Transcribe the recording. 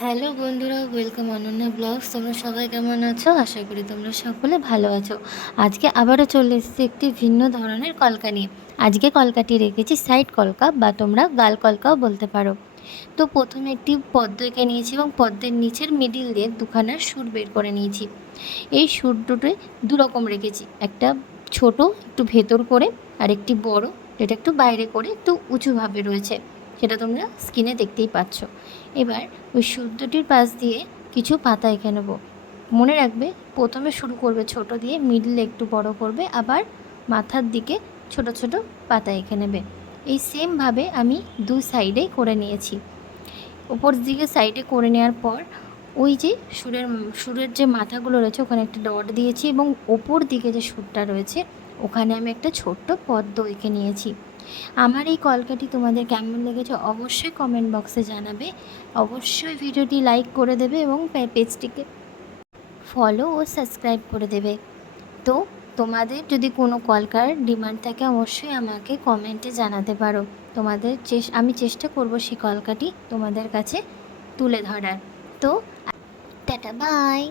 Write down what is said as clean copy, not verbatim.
Hello বন্ধুরা, welcome Ananya blogs. তোমরা সবাই কেমন আছো? আশা করি তোমরা সকলে ভালো আছো। আজকে আবারও চলে এসেছি একটি ভিন্ন ধরনের কলকা নিয়ে। আজকে কলকাটি রেখেছি সাইড কলকা, বা তোমরা গাল কলকাও বলতে পারো। তো প্রথমে একটি পদ্ম এঁকে নিয়েছি এবং পদ্মের নিচের মিডিল দিয়ে দুখানা সুর বের করে নিয়েছি। এই সুর দুটোই দুরকম রেখেছি, একটা ছোট একটু ভেতর করে, আর একটি বড় যেটা একটু বাইরে করে একটু উঁচুভাবে রয়েছে, সেটা তোমরা স্ক্রিনে দেখতেই পাচ্ছ। এবার ওই সুর দুটির পাশ দিয়ে কিছু পাতা এঁকে নেব। মনে রাখবে, প্রথমে শুরু করবে ছোট দিয়ে, মিডলে একটু বড় করবে, আবার মাথার দিকে ছোট ছোট পাতা এঁকে নেবে। এই সেমভাবে আমি দু সাইডেই করে নিয়েছি। ওপর দিকে সাইডে করে নেওয়ার পর ওই যে সুরের যে মাথাগুলো রয়েছে ওখানে একটা ডট দিয়েছি, এবং ওপর দিকে যে সুরটা রয়েছে ওখানে আমি একটা ছোট্ট পদ্ম এঁকে নিয়েছি। আমার এই কলকাটি তোমাদের কেমন লেগেছে অবশ্যই কমেন্ট বক্সে জানাবে। অবশ্যই ভিডিওটি লাইক করে দেবে এবং পেজটিকে ফলো ও সাবস্ক্রাইব করে দেবে। তো তোমাদের যদি কোনো কলকার ডিমান্ড থাকে অবশ্যই আমাকে কমেন্টে জানাতে পারো। আমি চেষ্টা করব সেই কলকাটি তোমাদের কাছে তুলে ধরার। তো টাটা, বাই।